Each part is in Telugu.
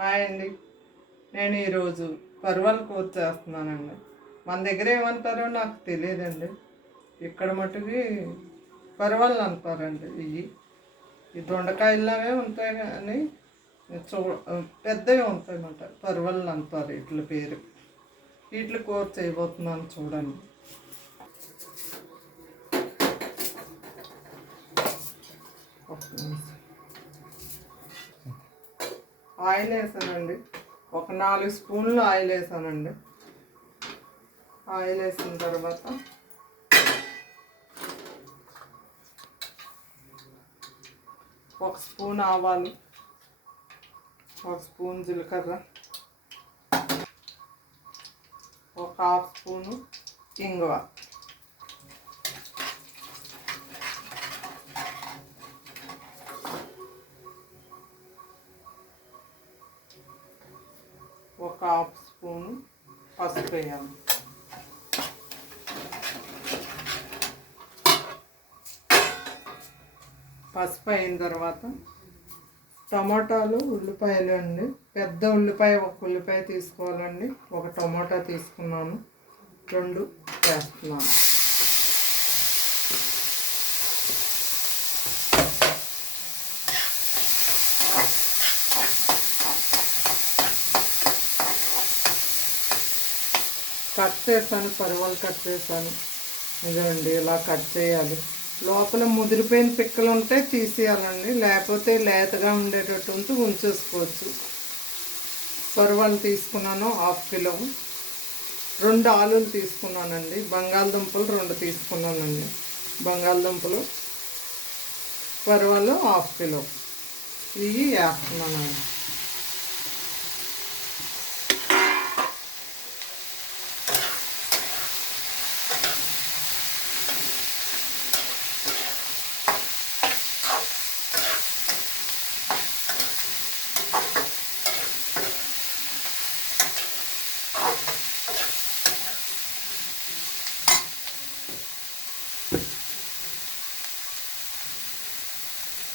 హాయ్ అండి. నేను ఈరోజు పర్వాలు కూర చేస్తున్నానండి. మన దగ్గర ఏమంటారో నాకు తెలియదండి. ఇక్కడ మటుకి పర్వాలు అంటారండి. ఈ దొండకాయలాగే ఉంటాయి కానీ చూ పెద్దవి ఉంటాయి అన్నమాట. పర్వాలు అంటారు వీటి పేరు. వీటి కూర చేయబోతున్నాను చూడండి. ఆయిల్ వేసానండి. ఒక 4 స్పూన్లు ఆయిల్ వేసానండి. ఆయిల్ వేసిన తర్వాత ఒక స్పూన్ ఆవాలు, ఒక స్పూన్ జీలకర్ర, ఒక హాఫ్ స్పూను ఇంగువ, ఒక హాఫ్ స్పూను పసుపు వేయాలి. పసుపు అయిన తర్వాత టమాటాలు, ఉల్లిపాయలు అండి. పెద్ద ఉల్లిపాయ ఒక ఉల్లిపాయ తీసుకోవాలండి. ఒక టమాటా తీసుకున్నాను, 2 వేస్తున్నాను. కట్ చేస్తాను, పరువలు కట్ చేస్తాను. ఇదండి ఇలా కట్ చేయాలి. లోపల ముదిరిపోయిన పిక్కలు ఉంటే తీసేయాలండి, లేకపోతే లేతగా ఉండేటట్టు ఉంచేసుకోవచ్చు. పరువలు తీసుకున్నాను 1/2 కిలో. 2 ఆలులు తీసుకున్నానండి. బంగాళదుంపలు 2 తీసుకున్నానండి. బంగాళదుంపలు, పరువలు 1/2 కిలో ఇవి వేస్తున్నానండి.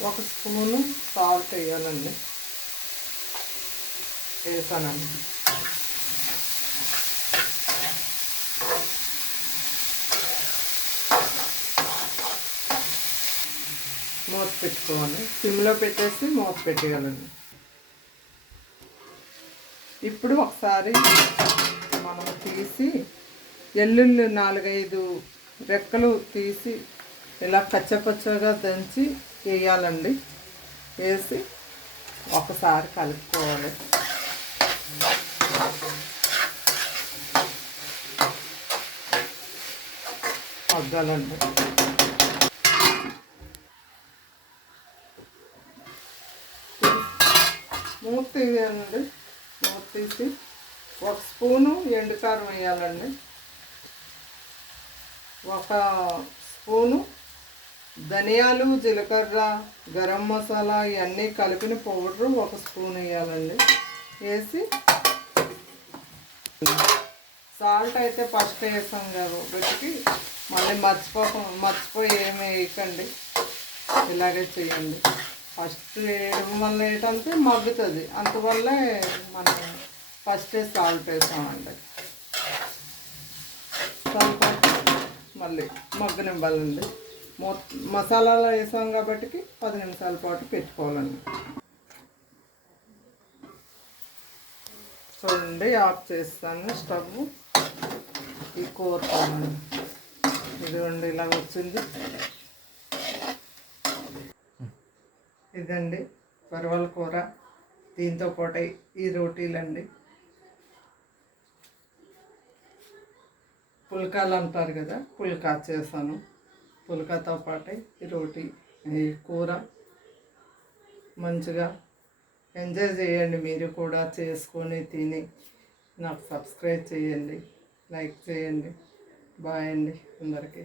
ఒక స్పూను సాల్ట్ వేయాలండి. వేసానండి. మూత పెట్టుకోవాలి. సిమ్లో పెట్టేసి మూత పెట్టేయాలండి. ఇప్పుడు ఒకసారి మనం తీసి ఎల్లుల్లి 4-5 రెక్కలు తీసి ఇలా పచ్చపచ్చగా దంచి వేయాలండి. వేసి ఒకసారి కలుపుకోవాలి. మగ్గాలండి. మూత తీయాలండి. మూత తీసి 1 స్పూను ఎండుకారం వేయాలండి. 1 స్పూను ధనియాలు, జీలకర్ర, గరం మసాలా ఇవన్నీ కలిపిన పౌడరు 1 స్పూన్ వేయాలండి. వేసి సాల్ట్ అయితే ఫస్ట్ వేసాం కాబట్టి మళ్ళీ మర్చిపోయి ఏమి వేయకండి. ఇలాగే చేయండి. ఫస్ట్ వేయడం వల్ల ఏంటంటే మగ్గుతుంది. అందువల్లే మనం ఫస్ట్ సాల్ట్ వేసామండి. సాల్ట్ మళ్ళీ మగ్గనివ్వాలండి. మసాలాలు వేసాం కాబట్టి 10 నిమిషాల పాటు పెట్టుకోవాలండి. చూడండి, ఆఫ్ చేస్తాను స్టవ్. ఈ కూర ఇదిగోండి ఇలా వచ్చింది. ఇదండి పర్వాల కూర. దీంతో పాటు ఈ రోటీలండి, పుల్కాలు అంటారు కదా, పుల్కా చేస్తాను. పుల్కాతో పాటు ఈ రోటీ, ఈ కూర మంచిగా ఎంజాయ్ చేయండి. మీరు కూడా చేసుకొని తిని నాకు సబ్స్క్రైబ్ చేయండి, లైక్ చేయండి. బాయ్ అండి అందరికీ.